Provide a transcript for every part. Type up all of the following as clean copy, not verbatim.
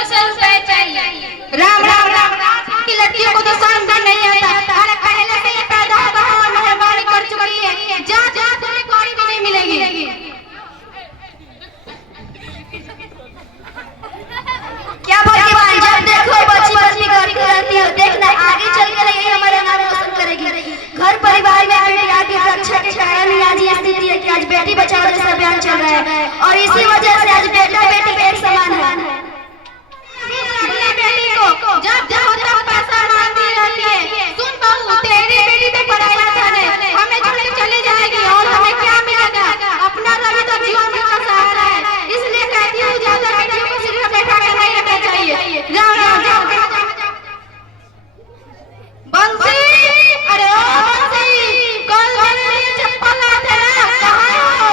200 रुपए चाहिए। राम राम राम राम की लड़कियों को तो शर्म भी नहीं आता। अरे पहले से ये पैदा होकर और मेहरबानी कर चुकी है, जा जा तुम्हें कौड़ी भी नहीं मिलेगी। क्या भाग्यवान, जब देखो बच्ची बच्ची करती रहती है। देखना आगे चल कर यही हमारा नाम रोशन करेगी। घर परिवार में बेटियां की रक्षा के कारण ही आज ये स्थिति है कि आज बेटी बचाओ जैसा अभियान चल रहा है और इसी वजह से आज बेटा बेटी एक समान है। बेटी को जब चाहो तब पैसा मांगती रहती है। सुन बहू, तेरी बेटी तो पढ़ाया था ने, हमें छोड़ के चली जाएगी और हमें क्या मिलेगा? अपना रवि तो जीवन का सहारा है, इसलिए कहती हूँ ज्यादा बेटियों को सिर्फ बैठा कर नहीं रखना चाहिए। जाओ जाओ जाओ बंसी, अरे ओ बंसी, कल मेरे लिए चप्पल लाए थे ना, कहाँ हो?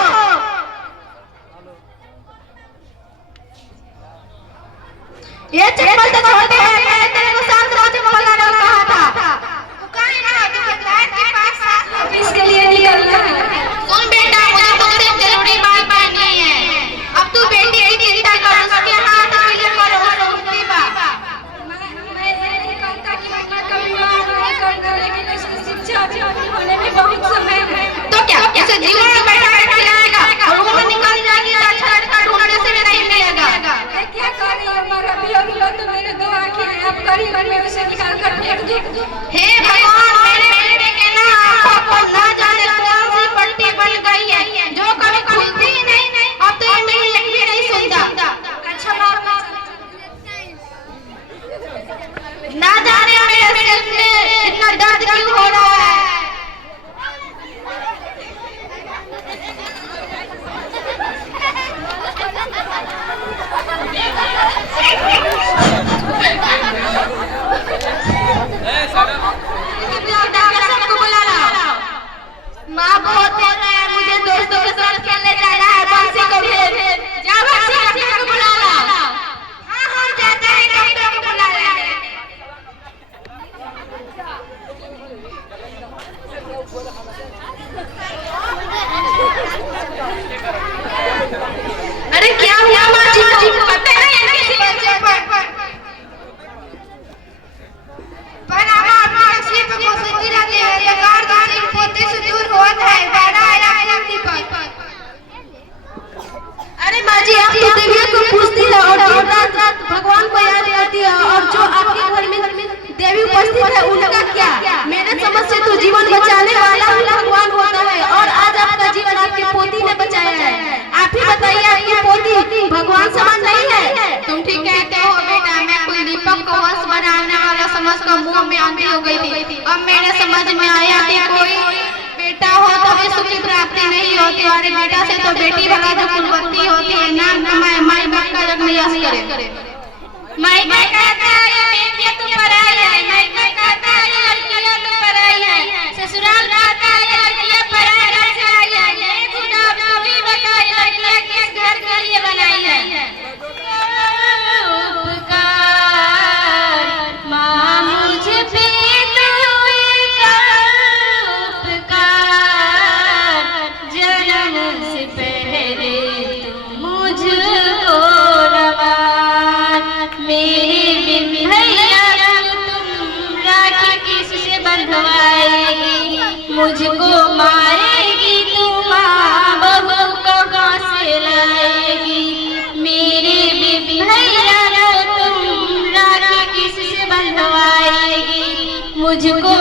ये चप्पल तो छोटे हैं, मैंने तेरे को शांत रहो चप्पल लाने को कहा था। कहीं ना दुकानदार के पास 7 के लिए निकलना है। सुन बेटा, मुझे तुमसे जरूरी बात करनी है। अब तू बेटी की चिंता कर, उसके हाथ पीले करो और उसकी बात। मैं नहीं कहता कि मैं कभी विवाह नहीं करना, लेकिन इसकी शिक्षा अभी होने में बहुत समय है। तो क्या इसे जीवन में बैठा कर खिलाएगा और वो निकल जाएगी तो अच्छा लड़का ढूंढने से भी नहीं मिलेगा। मैं क्या कर रही हूँ? हमारा वियोग हुआ तो मेरे 2 आंखें हैं, अब करीब में उसे निकाल कर फेंक दूँ। हे भगवान, मेरे बेटे के ना आंखों को ना जाने कौन सी पट्टी बन गई है जो कभी खुलती ही नहीं। अब तो ये मेरी एक भी नहीं सुनता। अच्छा बाप, ना जाने मेरे दिल में इतना दर्द क्यों हो रहा है। सबको बुला लाओ। माँ बहुत बोल रहा है, मुझे दोस्तों के साथ खेलने जाना है। बंसी को भेज, जा बंसी को बुला लाओ। हाँ हम जाते हैं, डॉक्टर को बुला लेंगे। अरे क्या हुआ माँ जी को? पता नहीं है किसी बच्चे पर आमा अपनी नस्ली पे कोसती रहती है। ये गार्ड पोते से दूर होता है, बड़ा आया है पर। अरे माँ जी, आप तो देवियों को पूजती है और दिन रात भगवान को याद करती है, और जो आपके घर में देवी उपस्थित है उनका क्या? मेरे समझ से तो जीवन बचाने वाला भगवान होता है और आज आपका जीवन आपकी पोती ने बचाया है। आप ही बताइए, आपकी पोती भगवान समान नहीं है? तुम ठीक कहते हो बेटा, मैं कुल दीपक को वंश बनाने वाला समझ कर मुंह में आंधी हो गई थी। अब मेरे समझ में आया कि कोई बेटा हो तो भी सुख की प्राप्ति नहीं होती। अरे बेटा से तो बेटी वाला जो कुलवती होती है, नाम कमाए माई बाप का जग नियास करे। माई बाप कहता है ये बेटियां तो पराई है, माई बाप कहता है ये लड़कियां तो पराई है, ससुराल कहता है ये लड़कियां पराई घर से आई है। ये खुदा आप भी बताइए, लड़कियां किस घर के लिए बनाई है? उपकार माँ मुझ पे तू उपकार, जन्म से पहले तू मुझको नवाज। मेरे भैया तुम राखी किससे बंधवाएगी? मुझको मारेगी तू माँ, बहू को कहाँ से लाएगी? मेरे भैया तुम राखी किससे बंधवाएगी? मुझको